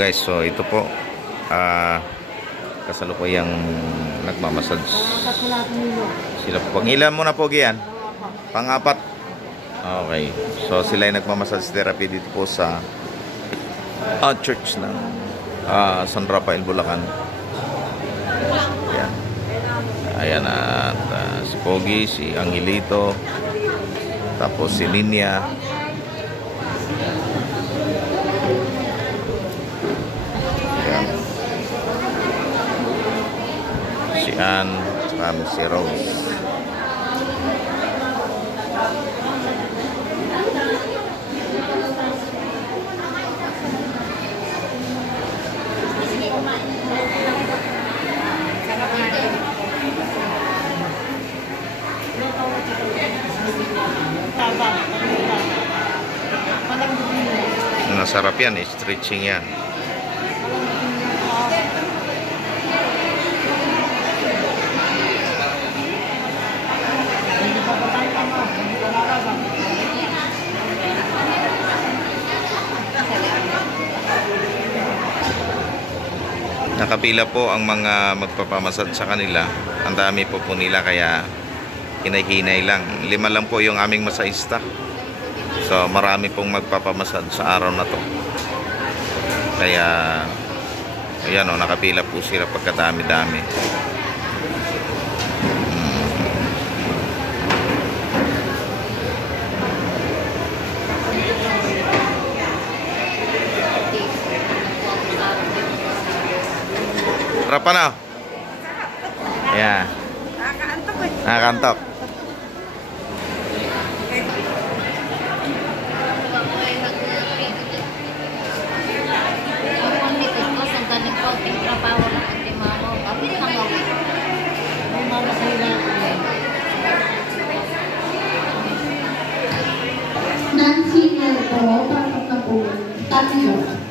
Guys, so ito po kasalukuyang nagmamassage sila po. Pangilan mo na po yan? Pang-apat. Okay, so sila ay nagmamassage therapy dito po sa church ng San Rafael, Bulacan. Ayan, ayan at si Pogi, si Angelito, tapos si Ninya. Si Ann, si Rose. Masarap yan, stretching yan. Nakapila po ang mga magpapamasad sa kanila. Ang dami po nila kaya hinay-hinay lang. 5 lang po yung aming masaista. So marami pong magpapamasad sa araw na to. Kaya ayan o, nakapila po sila pagkadami-dami. Sarap pa na. Ayan. Nakakantok eh. Nakakantok. Nancy Nervo, Papakapo, Tatlo.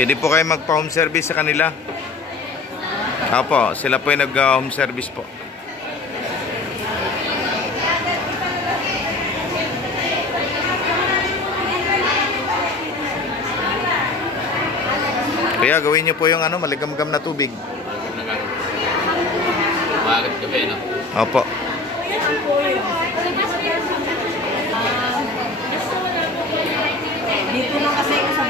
Pwede po kayo magpa-home service sa kanila. Opo, sila po yung nag-home service po. Kaya gawin nyo po yung maligam-gam na tubig. Bakit gabi, no? Opo. Dito lang kasi ako sa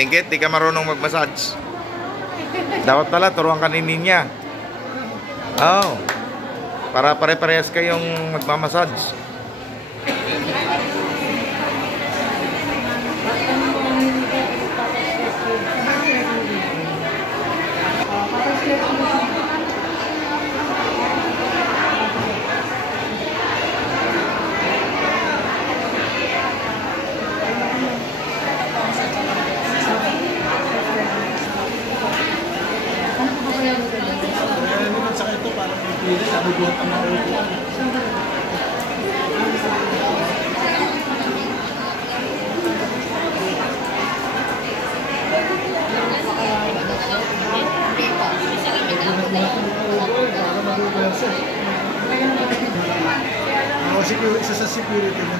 Tingkit, di ka marunong mag-massage. Dapat pala, turuan ka ni Ninya. Oh. Para pare-parehas kayong magmamassage. Isa sa security na.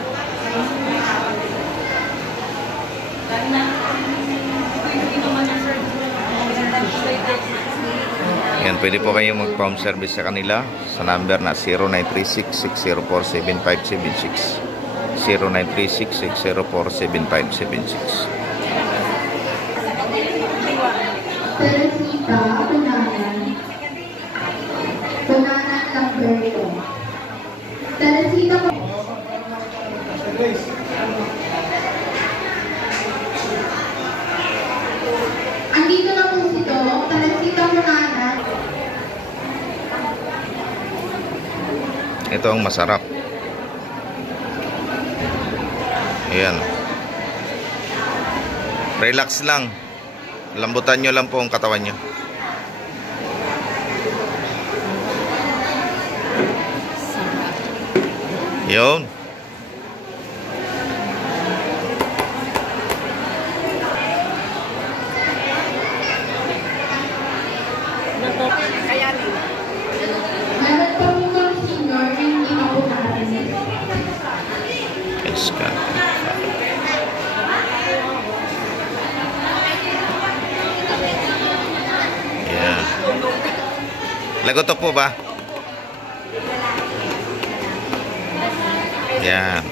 Yan, pwede po kayong mag-home service sa kanila sa number na 0936-604-7576. 0936-604-7576. Teresita, Punanan. Punanan Lamberto. Teresita, andito na po ito. Teresita, Punanan. Ito ang masarap. Ayan. Relax lang. Lambutan nyo lang po ang katawan nyo. Yun. Kayanin. Meron pa po kang senior, hindi pa po natin. Yes, ka. Yeah. Lagot po ba? Yan.